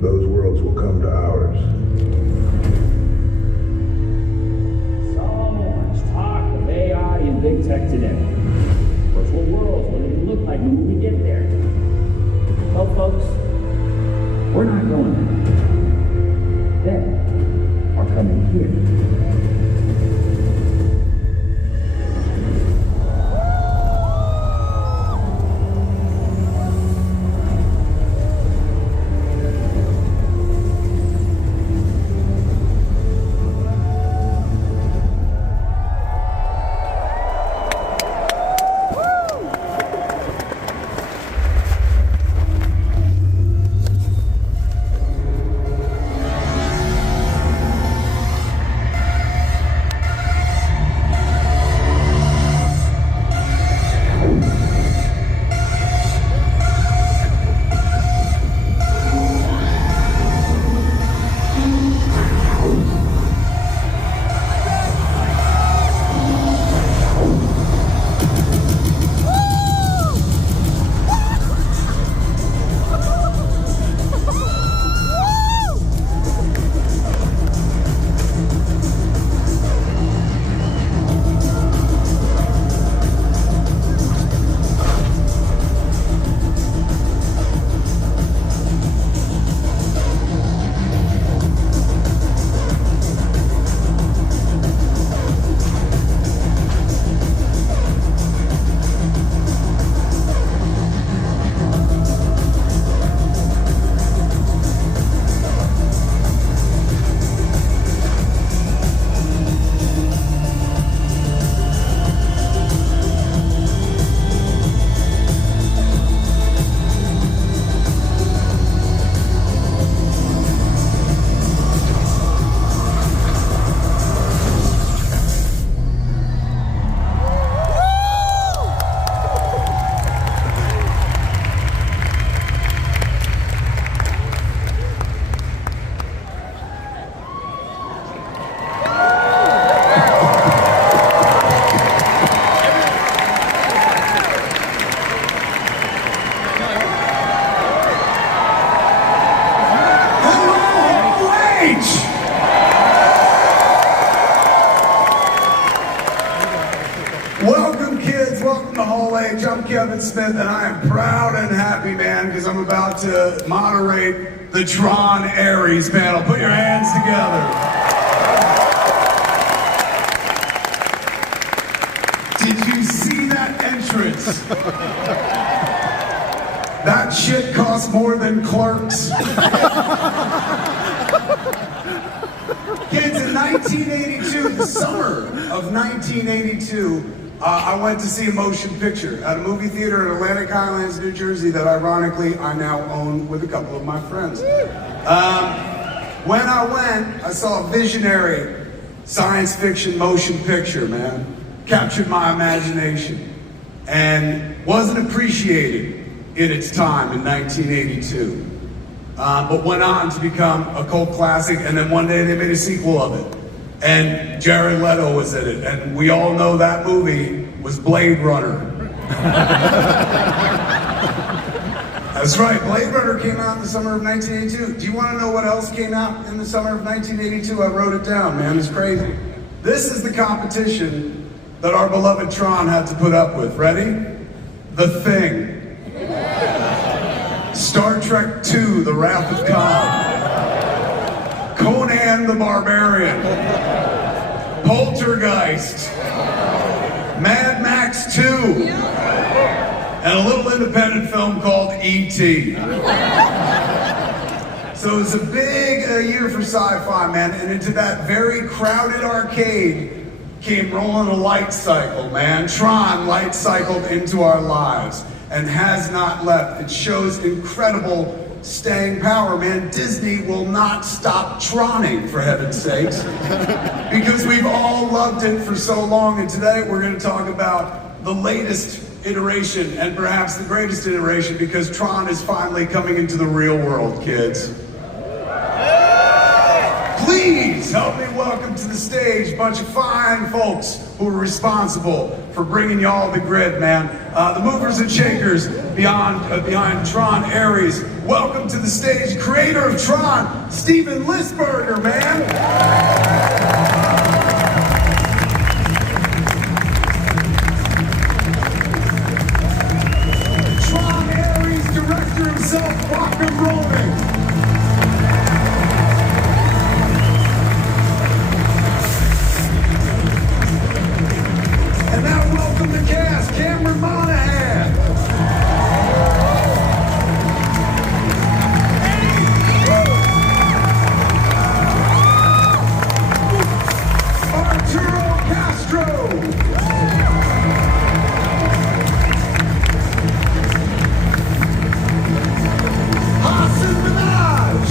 those worlds will come to ours. So much talk of AI and big tech today. Virtual worlds, what do they look like when we get there? Well, folks, we're not going there. They are coming here. Smith, and I am proud and happy, man, because I'm about to moderate the Tron Ares panel. Put your hands together. Did you see that entrance? That shit costs more than Clerks. Kids, in 1982, the summer of 1982, I went to see a motion picture at a movie theater in Atlantic Highlands, New Jersey, that ironically I now own with a couple of my friends. When I went, I saw a visionary science fiction motion picture, man. Captured my imagination and wasn't appreciated in its time in 1982. But went on to become a cult classic, and then one day they made a sequel of it. And Jared Leto was in it, and we all know that movie was Blade Runner. That's right, Blade Runner came out in the summer of 1982. Do you want to know what else came out in the summer of 1982? I wrote it down, man, it's crazy. This is the competition that our beloved Tron had to put up with. Ready? The Thing. Star Trek II, The Wrath of Khan. Conan the Barbarian, Poltergeist, Mad Max 2, and a little independent film called E.T. So it's a big year for sci-fi, man, and into that very crowded arcade came rolling a light cycle, man. Tron light cycled into our lives and has not left. It shows incredible staying power, man. Disney will not stop Troning, for heaven's sakes, because we've all loved it for so long. And today we're going to talk about the latest iteration and perhaps the greatest iteration, because Tron is finally coming into the real world, kids. Please help me welcome to the stage a bunch of fine folks who are responsible for bringing y'all the grid, man. The movers and shakers behind Tron Ares. Welcome to the stage, creator of Tron, Steven Lisberger, man. Tron Ares director himself, Joachim Rønning. And now welcome the cast, Cameron Monaghan. Arturo Castro. Hassan Minaj.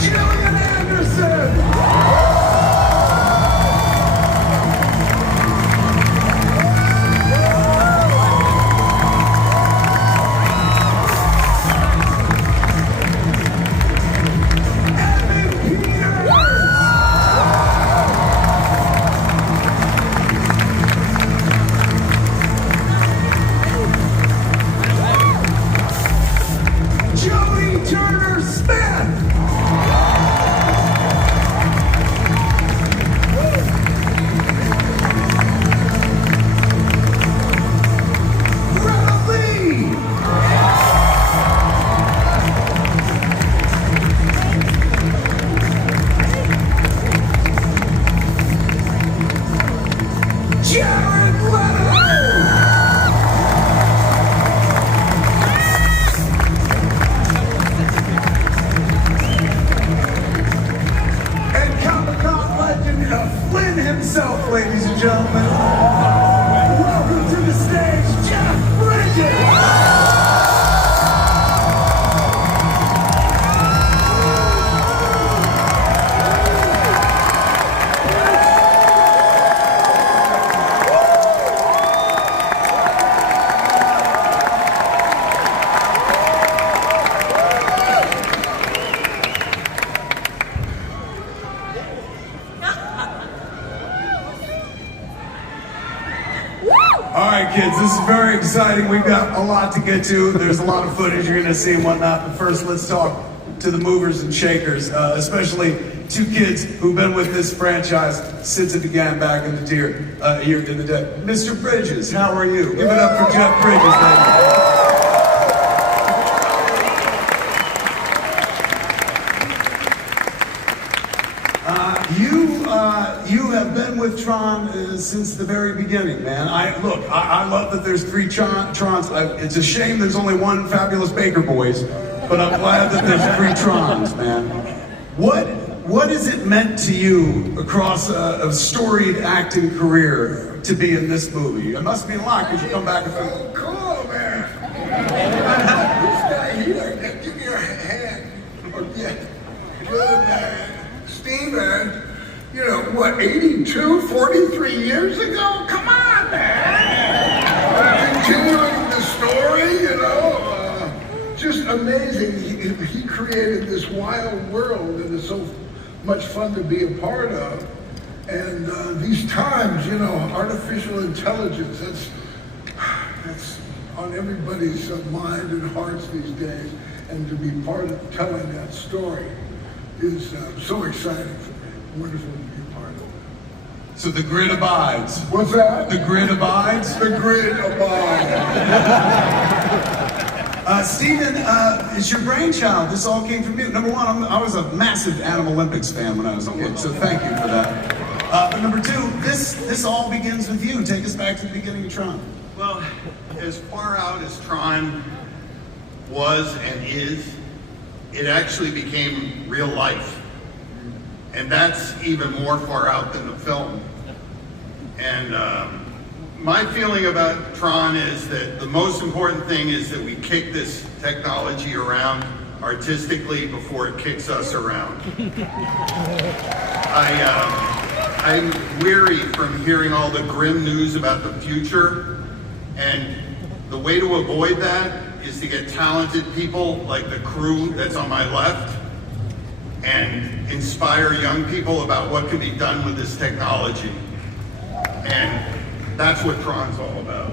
Gillian Anderson. Himself, ladies and gentlemen. Welcome to the stage, Jeff Bridges. All right, kids, this is very exciting. We've got a lot to get to. There's a lot of footage you're going to see and whatnot. But first, let's talk to the movers and shakers, especially two kids who've been with this franchise since it began back in the year in the day. Mr. Bridges, how are you? Give it up for Jeff Bridges, ladies. You have been with Tron since the very beginning, man. I love that there's three Trons. It's a shame there's only one Fabulous Baker Boys, but I'm glad that there's three Trons, man. What has it meant to you across a storied acting career to be in this movie? It must mean a lot because you come back and Oh, cool, man. This guy here, give me your hand. Oh, yeah. Good, man. Steven. You know, what, 82, 43 years ago? Come on, man! Continuing the story, you know, just amazing. He created this wild world that is so much fun to be a part of. And these times, you know, artificial intelligence, that's on everybody's mind and hearts these days. And to be part of telling that story is so exciting for me. Wonderful to be a part of it. So the grid abides. What's that? The grid abides? The grid abides. Steven, it's your brainchild. This all came from you. Number one, I was a massive Animal Olympics fan when I was a kid, so thank you for that. But number two, this all begins with you. Take us back to the beginning of Tron. Well, as far out as Tron was and is, it actually became real life. And that's even more far out than the film. And my feeling about Tron is that the most important thing is that we kick this technology around artistically before it kicks us around. I'm weary from hearing all the grim news about the future, and the way to avoid that is to get talented people like the crew that's on my left and inspire young people about what can be done with this technology. And that's what Tron's all about.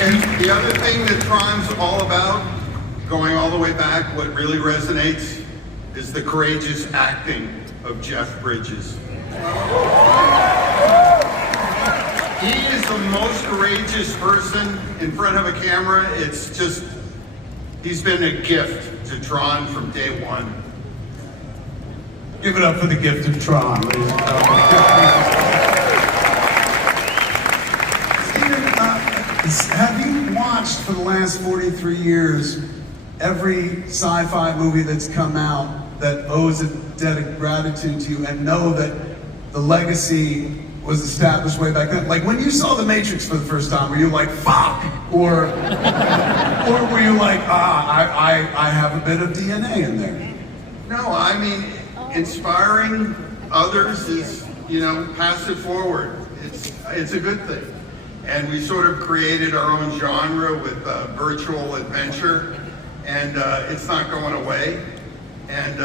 And the other thing that Tron's all about, going all the way back, what really resonates is the courageous acting of Jeff Bridges. He is the most courageous person in front of a camera. It's just, he's been a gift to Tron from day one. Give it up for the gift of Tron, ladies and gentlemen. Steven, have you watched for the last 43 years every sci-fi movie that's come out that owes a debt of gratitude to you and know that the legacy was established way back then? Like when you saw The Matrix for the first time, were you like, fuck? Or were you like, I have a bit of DNA in there? No, I mean, inspiring others is, you know, pass it forward. It's a good thing. And we sort of created our own genre with virtual adventure, and it's not going away. And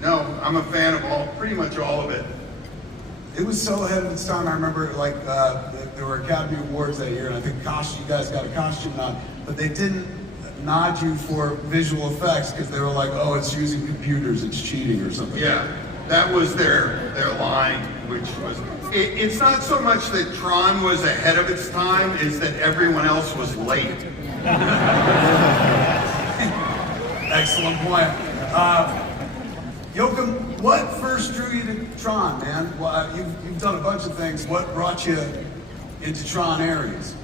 no, I'm a fan of pretty much all of it. It was so ahead of its time. I remember like there were Academy Awards that year, and I think you guys got a costume nod, but they didn't nod you for visual effects because they were like, oh, it's using computers, it's cheating or something. Yeah, that was their line, which was, it's not so much that Tron was ahead of its time, it's that everyone else was late. Excellent point. Joachim, what first drew you to Tron, man? Well, you've done a bunch of things. What brought you into Tron Ares?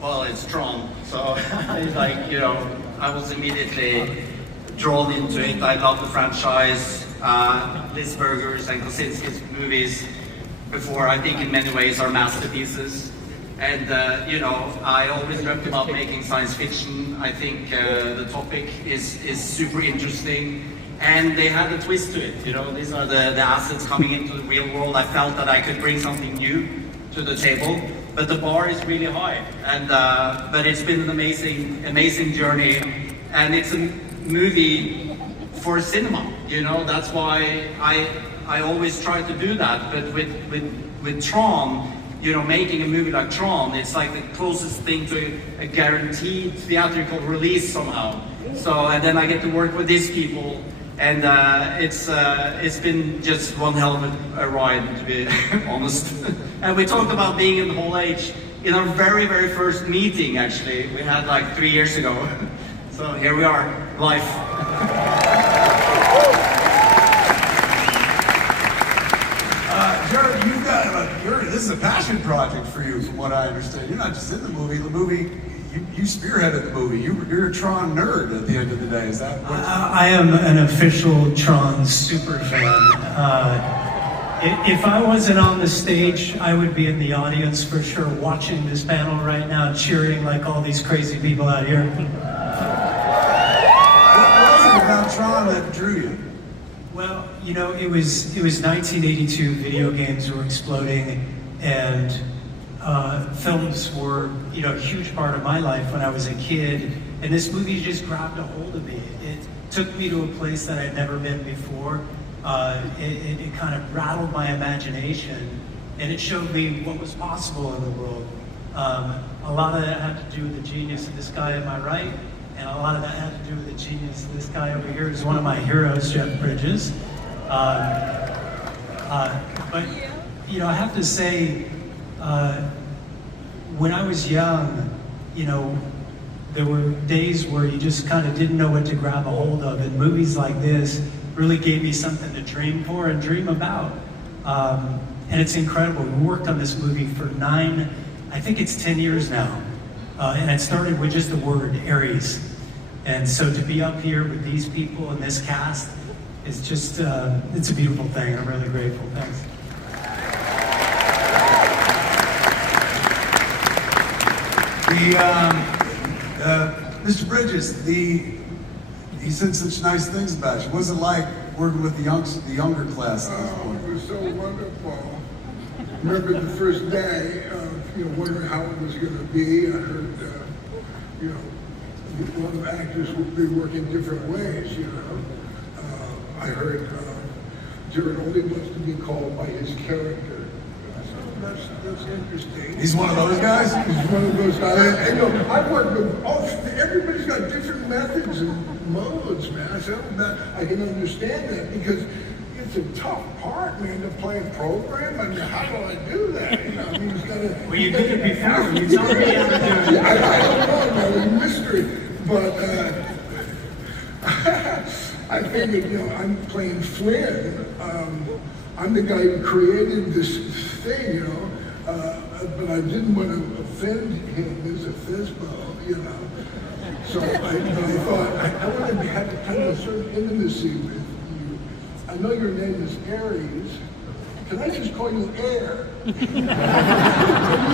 Well, it's Tron, so it's like, you know, I was immediately drawn into it. I love the franchise, Lisberger's and Kosinski's movies before, I think in many ways are masterpieces. And, you know, I always dreamt about making science fiction. I think the topic is super interesting. And they had a twist to it, you know, these are the assets coming into the real world. I felt that I could bring something new to the table, but the bar is really high. And but it's been an amazing journey, and it's a movie for cinema. You know, that's why I always try to do that. But with Tron, you know, making a movie like Tron, it's like the closest thing to a guaranteed theatrical release somehow. So, and then I get to work with these people. And it's been just one hell of a ride, to be honest. And we talked about being in the whole age in our very, very first meeting, actually. We had like 3 years ago. So here we are, live. Jared, you've got this is a passion project for you, from what I understand. You're not just in the movie. You spearheaded the movie. You're a Tron nerd at the end of the day. Is that what? I am an official Tron super fan. If I wasn't on the stage, I would be in the audience for sure, watching this panel right now, cheering like all these crazy people out here. What was it about Tron that drew you? Well, you know, it was 1982. Video games were exploding, and films were, you know, a huge part of my life when I was a kid, and this movie just grabbed a hold of me. It took me to a place that I'd never been before. It kind of rattled my imagination, and it showed me what was possible in the world. A lot of that had to do with the genius of this guy at my right, and a lot of that had to do with the genius of this guy over here, who's one of my heroes, Jeff Bridges. But, you know, I have to say, when I was young, you know, there were days where you just kind of didn't know what to grab a hold of, and movies like this really gave me something to dream for and dream about. And it's incredible. We worked on this movie for 10 years now. And it started with just the word Ares. And so to be up here with these people and this cast is just, it's a beautiful thing. I'm really grateful. Thanks. Mr. Bridges, he said such nice things about you. What was it like working with the younger class at this point? It was so wonderful. Remember the first day of, wondering how it was going to be. I heard, a lot of actors will be working different ways, you know. I heard Jared only wants to be called by his character. That's interesting. He's one of those guys? He's one of those guys. And, you know, I've worked with everybody's got different methods and modes, man. I said, I can understand that because it's a tough part, man, to play a program. I mean, how do I do that? You know, I mean, he's got to. Well, you did it before. You told me how to do it. I don't know, man, it's a mystery. But I figured, you know, I'm playing Flynn. I'm the guy who created this thing, you know. But I didn't want to offend him as a Fizbo, you know. So I thought I wanted to have kind of a certain intimacy with you. I know your name is Aries. Can I just call you Air? And he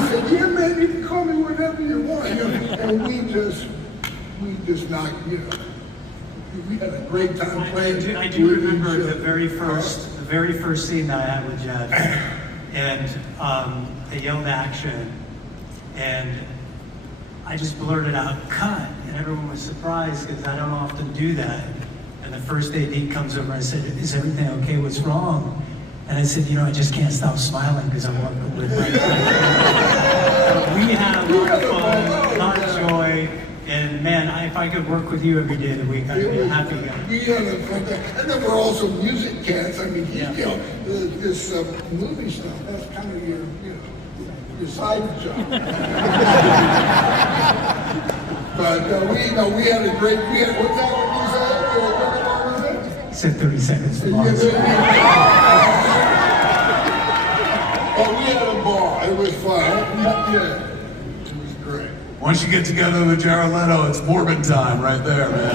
said, yeah, man, you can call me whatever you want. You know? And we just knocked, you know. We had a great time playing. I do remember the very first scene that I had with Jeff, and they yelled action, and I just blurted out, cut, and everyone was surprised because I don't often do that. And the first AD comes over and said, is everything okay? What's wrong? And I said, you know, I just can't stop smiling because I'm working with my We had a lot of fun, a lot of joy, and man, if I could work with you every day of the week, I'd be a happy guy. We had a fun time. And then we're also music cats. I mean, you know, this movie stuff, that's kind of your, you know, your side job. But we had a great, what's that what you said? He said 30 seconds to Oh, we had a ball. It was fun. Yeah. It was great. Once you get together with Jared Leto, it's Morbid time right there, man.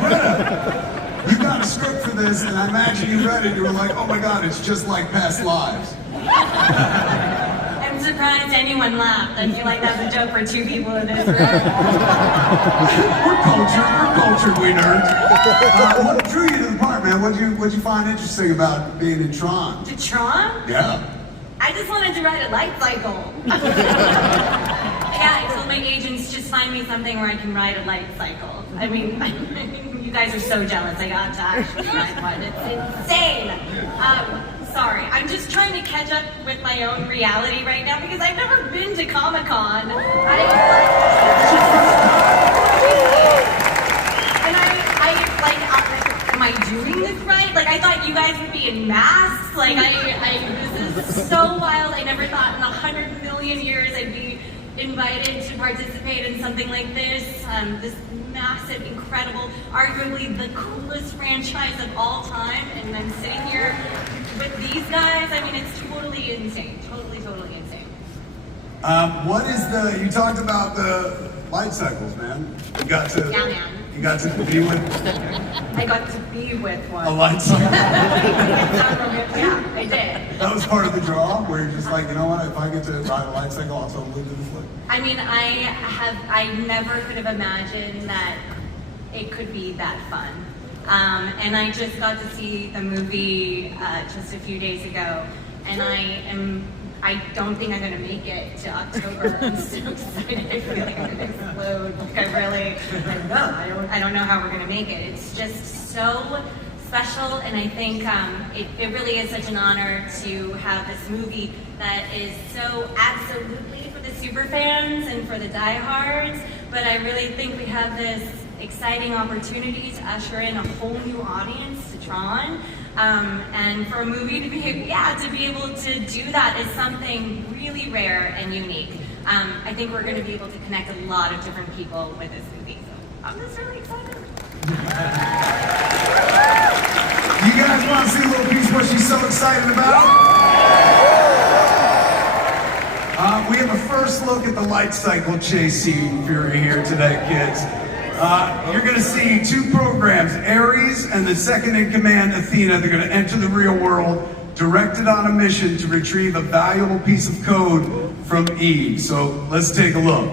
Greta, you got a script for this, and I imagine you read it, you were like, oh my God, it's just like past lives. I'm surprised anyone laughed. I feel like that's a joke for two people in this room. We're cultured, we nerds. What drew you to the part, man? What'd you find interesting about being in Tron? To Tron? Yeah. I just wanted to ride a light cycle. Yeah, I told my agents, just find me something where I can ride a light cycle. I mean, you guys are so jealous. I got to actually ride one. It's insane. Sorry, I'm just trying to catch up with my own reality right now because I've never been to Comic-Con. Am I doing this right? Like, I thought you guys would be in masks. Like, this is so wild. I never thought in 100 million years I'd be invited to participate in something like this. This massive, incredible, arguably the coolest franchise of all time. And I'm sitting here with these guys. I mean, it's totally insane. Totally insane. You talked about the light cycles, man. You got to be with I got to be with one. a light cycle. Yeah, I did. That was part of the draw, where you're just like, you know what, if I get to ride a light cycle, I'll totally do the flip. I mean, I never could have imagined that it could be that fun. And I just got to see the movie just a few days ago, and I don't think I'm gonna make it to October. I'm so excited. I feel like I'm gonna explode. Like I don't know how we're gonna make it. It's just so special, and I think it really is such an honor to have this movie that is so absolutely for the super fans and for the diehards, but I really think we have this exciting opportunity to usher in a whole new audience to Tron, and for a movie to be able to do that is something really rare and unique. I think we're going to be able to connect a lot of different people with this movie, so I'm just really excited. You guys want to see a little piece of what she's so excited about? We have a first look at the light cycle chase scene if you're here today, kids. You're going to see two programs, Ares and the second in command, Athena. They're going to enter the real world, directed on a mission to retrieve a valuable piece of code from Eve. So let's take a look.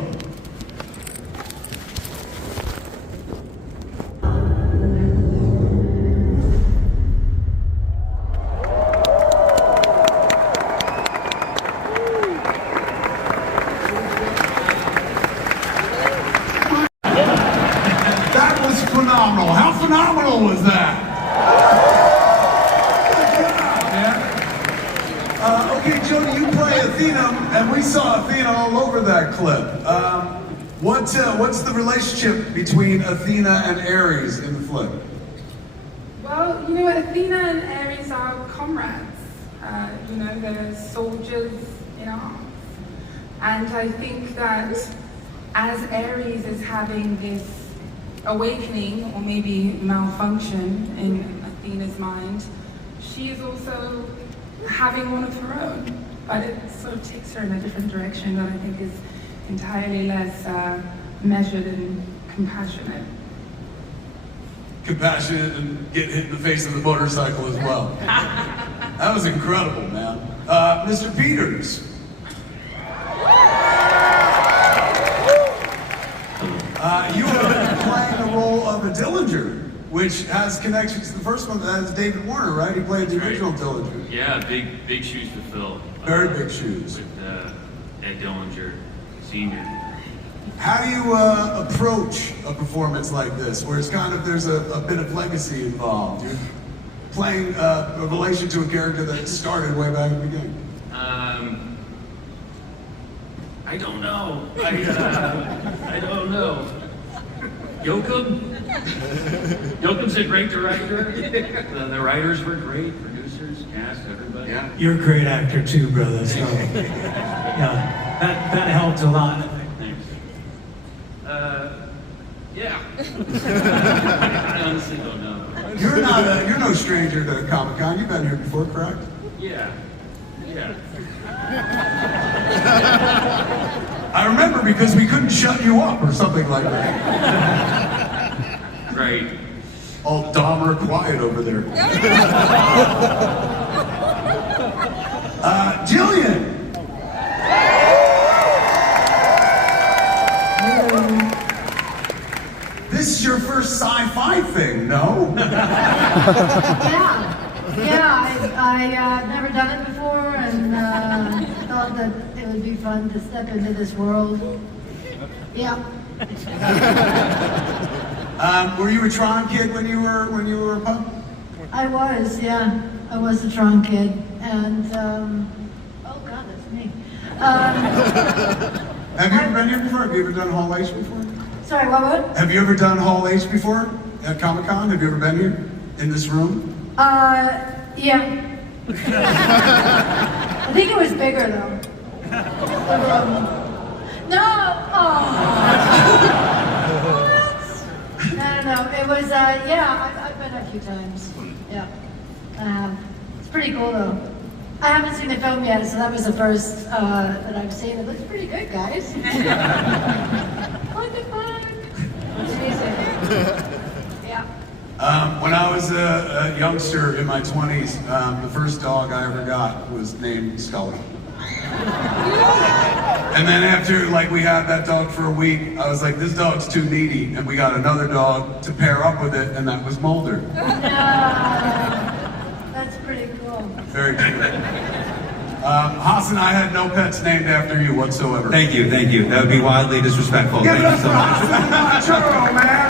Jody, you play Athena, and we saw Athena all over that clip. What's the relationship between Athena and Ares in the flip? Well, you know, Athena and Ares are comrades. You know, they're soldiers in arms. And I think that as Ares is having this awakening, or maybe malfunction in Athena's mind, she is also having one of her own. But it sort of takes her in a different direction that I think is entirely less measured and compassionate. Compassionate and get hit in the face of the motorcycle as well. That was incredible, man. Mr. Peters. You have been playing the role of a Dillinger, which has connections to the first one. That's David Warner, right? He played the original Dillinger. Yeah, big shoes to fill. Very big shoes. With Ed Dillinger, Sr. How do you approach a performance like this, where it's kind of, there's a bit of legacy involved? You're playing a relation to a character that started way back in the beginning. I don't know. I don't know. Joachim's a great director. The writers were great, producers, cast, everybody. Yeah. You're a great actor too, brother. So, yeah, that helped a lot. Thanks. Yeah. I honestly don't know. You're no stranger to Comic-Con. You've been here before, correct? Yeah. I remember because we couldn't shut you up or something like that. Great. All Dahmer quiet over there. Jillian. This is your first sci-fi thing, no? Yeah, I've never done it before, and thought that it would be fun to step into this world. Yeah. Were you a Tron kid when you were a pup? I was, yeah. I was a Tron kid, and oh God, that's me. Have you ever been here before? Have you ever done Hall H before? Sorry, what? Have you ever done Hall H before at Comic-Con? Have you ever been here in this room? Yeah. I think it was bigger though. No! Oh! What? No. It was, yeah, I've been a few times. Yeah. It's pretty cool though. I haven't seen the film yet, so that was the first that I've seen. It looks pretty good, guys. What the fuck? Yeah. When I was a youngster in my 20s, the first dog I ever got was named Scully. And then after, we had that dog for a week, I was like, this dog's too needy, and we got another dog to pair up with it, and that was Mulder. That's pretty cool. Very cute. Hassan, I had no pets named after you whatsoever. Thank you. That would be wildly disrespectful. Give it Thank up you for so much. Hassan Manchero, man!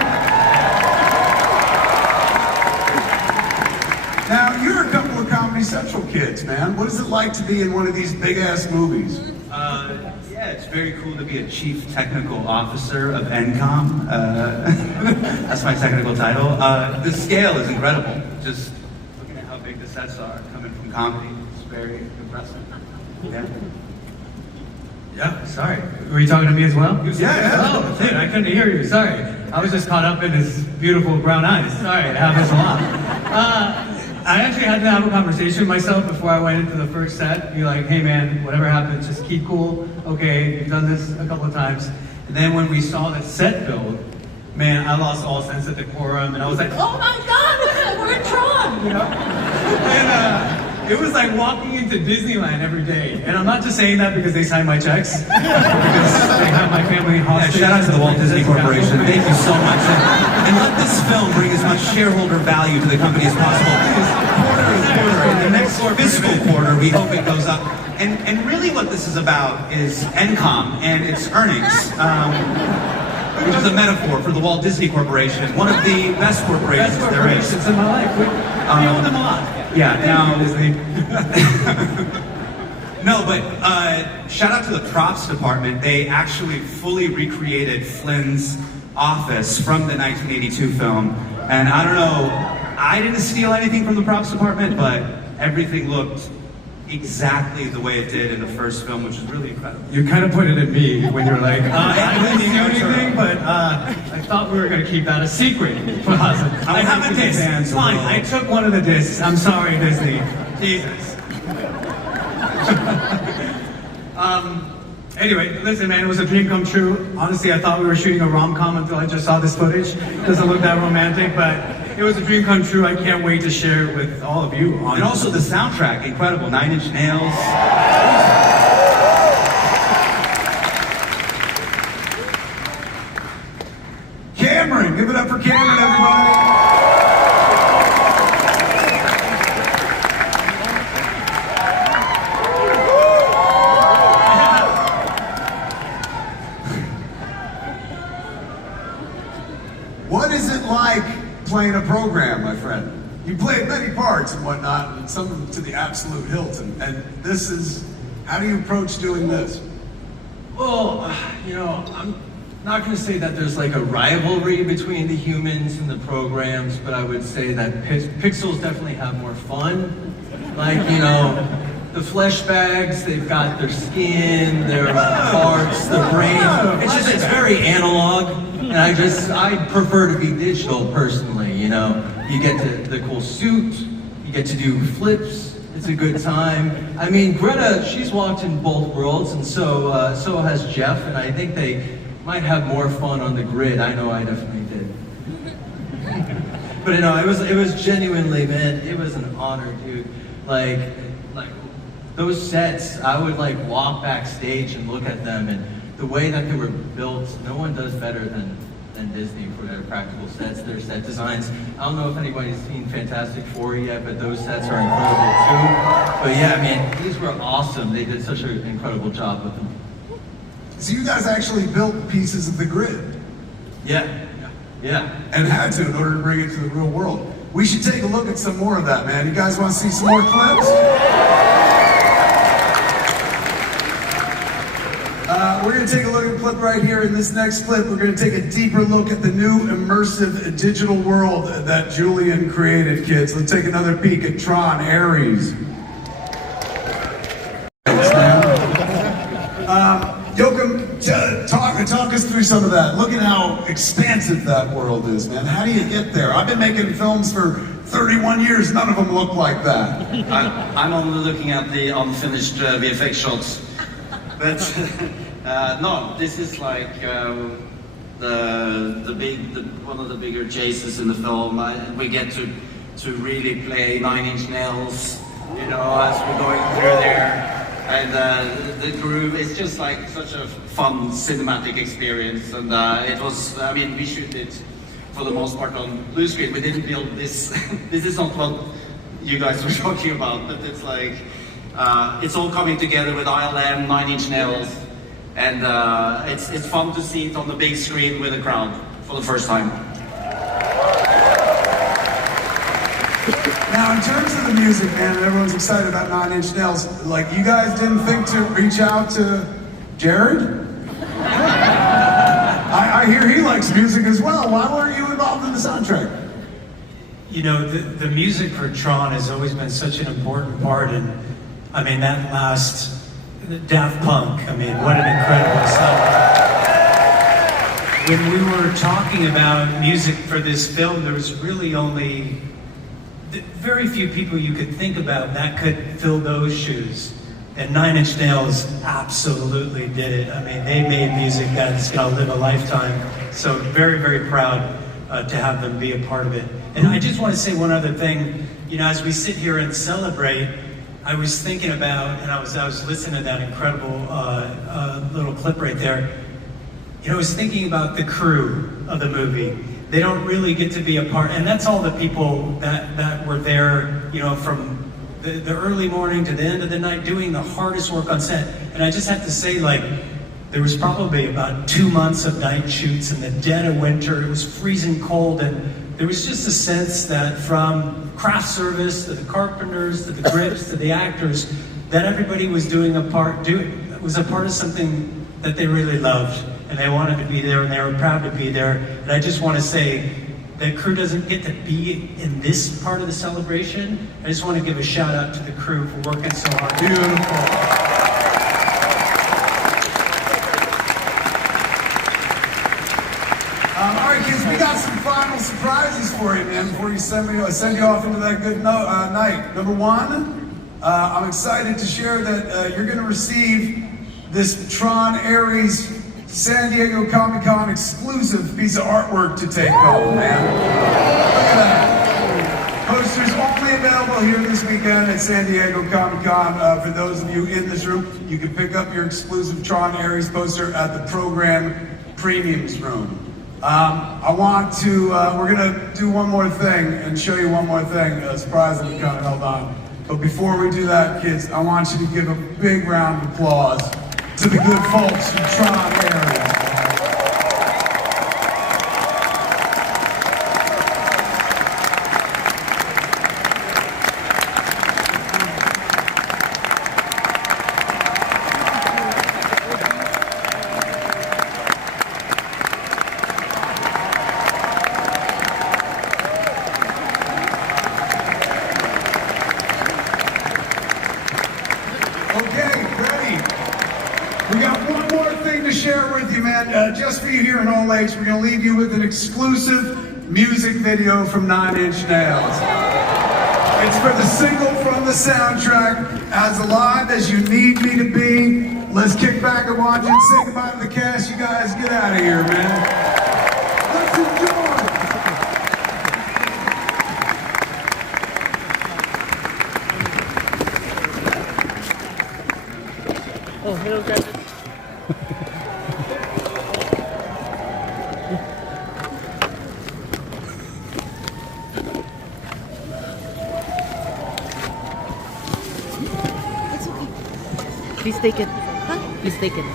Now, you're a couple of Comedy Central kids, man. What is it like to be in one of these big-ass movies? Yeah, it's very cool to be a chief technical officer of NCOM. That's my technical title. The scale is incredible. Just looking at how big the sets are coming from comedy, it's very impressive. Yeah, sorry. Were you talking to me as well? Yeah. Oh, dude, I couldn't hear you. Sorry. I was just caught up in his beautiful brown eyes. Sorry, it happens a lot. I actually had to have a conversation with myself before I went into the first set. Be like, hey man, whatever happens, just keep cool. Okay, you've done this a couple of times. And then when we saw the set build, man, I lost all sense of decorum, and I was like, oh my God, we're in Tron, you know? And it was like walking into Disneyland every day. And I'm not just saying that because they signed my checks, because they have my family hostage. Shout out to the Walt Disney Corporation. Thank you so much. And let this film bring as much shareholder value to the company as possible. Quarter is quarter. In the next fiscal quarter, we hope it goes up. And really what this is about is NCOM and its earnings. Which is a metaphor for the Walt Disney Corporation, one of the best corporations there is. in my life. I deal with them a lot. Yeah, now No, but shout out to the props department. They actually fully recreated Flynn's office from the 1982 film. And I don't know, I didn't steal anything from the props department, but everything looked exactly the way it did in the first film, which is really incredible. You kind of put it at me when you're like, I didn't do anything, but I thought we were going to keep that a secret. I have a disc. It's fine. I took one of the discs. I'm sorry, Disney. Jesus. Anyway, listen, man, it was a dream come true. Honestly, I thought we were shooting a rom-com until I just saw this footage. It doesn't look that romantic, but it was a dream come true. I can't wait to share it with all of you. And also the soundtrack, incredible. 9 Inch Nails. Cameron, give it up for Cameron, everybody. What is it like playing a program, my friend? You played many parts and whatnot, and some of them to the absolute hilt. And this is, how do you approach doing this? Well, you know, I'm not going to say that there's like a rivalry between the humans and the programs, but I would say that Pixels definitely have more fun. Like, you know, the flesh bags, they've got their skin, their parts, their brain. It's very analog. And I prefer to be digital personally, you know. You get the cool suit, you get to do flips, it's a good time. I mean, Greta, she's walked in both worlds, and so has Jeff, and I think they might have more fun on the grid. I know I definitely did. But you know, it was genuinely, man, it was an honor, dude. Like those sets, I would like walk backstage and look at them, and the way that they were built, no one does better than Disney for their practical sets, their set designs. I don't know if anybody's seen Fantastic Four yet, but those sets are incredible too. But yeah, I mean, these were awesome. They did such an incredible job with them. So you guys actually built pieces of the grid? Yeah. And had to in order to bring it to the real world. We should take a look at some more of that, man. You guys want to see some more clips? We're going to take a look at a clip right here. In this next clip, we're going to take a deeper look at the new immersive digital world that Julian created, kids. Let's take another peek at Tron Ares. Joachim, talk us through some of that. Look at how expansive that world is, man. How do you get there? I've been making films for 31 years. None of them look like that. I'm only looking at the unfinished VFX shots. But no, this is like one of the bigger chases in the film. We get to really play 9 Inch Nails, you know, as we're going through there. And the groove is just like such a fun cinematic experience. And it was, I mean, we shoot it for the most part on blue screen. We didn't build this. This is not what you guys were talking about, but it's like, it's all coming together with ILM, 9 Inch Nails, and it's fun to see it on the big screen with a crowd for the first time. Now, in terms of the music, man, everyone's excited about 9 Inch Nails. Like, you guys didn't think to reach out to Jared? I hear he likes music as well. Why weren't you involved in the soundtrack? You know, the music for Tron has always been such an important part, and I mean, that last Daft Punk, I mean, what an incredible song. When we were talking about music for this film, there was really only very few people you could think about that could fill those shoes. And 9 Inch Nails absolutely did it. I mean, they made music that's gonna live a lifetime. So very, very proud to have them be a part of it. And I just want to say one other thing. You know, as we sit here and celebrate, I was thinking about, and I was listening to that incredible little clip right there. You know, I was thinking about the crew of the movie. They don't really get to be a part, and that's all the people that were there, you know, from the early morning to the end of the night doing the hardest work on set. And I just have to say, like, there was probably about 2 months of night shoots in the dead of winter. It was freezing cold, and there was just a sense that from craft service to the carpenters to the grips to the actors, that everybody was doing was a part of something that they really loved, and they wanted to be there, and they were proud to be there. And I just want to say that crew doesn't get to be in this part of the celebration. I just want to give a shout out to the crew for working so hard. Beautiful. All right, kids, we got some final surprises for you, man, before you send you off into that good night. Number one, I'm excited to share that you're going to receive this Tron Ares San Diego Comic-Con exclusive piece of artwork to take home, man. Look at that. Posters only available here this weekend at San Diego Comic-Con. For those of you in this room, you can pick up your exclusive Tron Ares poster at the program premiums room. I want to, we're gonna do one more thing and show you one more thing, a surprise that we kind of held on. But before we do that, kids, I want you to give a big round of applause to the good folks from Tron Ares. Just for you here in Hall H, we're going to leave you with an exclusive music video from 9 Inch Nails. It's for the single from the soundtrack, As Alive As You Need Me to Be. Let's kick back and watch it, say goodbye to the cast. You guys get out of here, man. Let's enjoy. Oh, hello guys. Please take it. Huh? Please take it.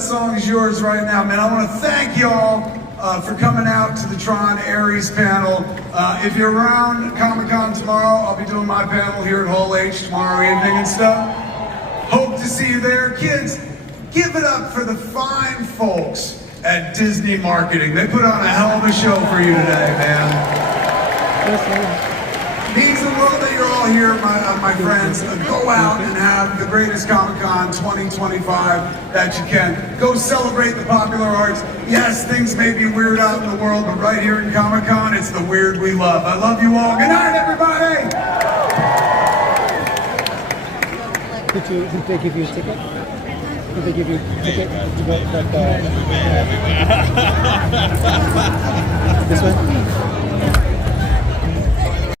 Song is yours right now, man. I want to thank y'all for coming out to the Tron Ares panel. If you're around Comic-Con tomorrow, I'll be doing my panel here at Hall H tomorrow evening and stuff. Hope to see you there. Kids, give it up for the fine folks at Disney Marketing. They put on a hell of a show for you today, man. Means the world that you're all here, my friends. Go out and have the greatest Comic-Con 2025 that you can. Go celebrate the popular arts. Yes, things may be weird out in the world, but right here in Comic-Con, it's the weird we love. I love you all. Good night, everybody! Did they give you a ticket? Did they give you a ticket to go this one?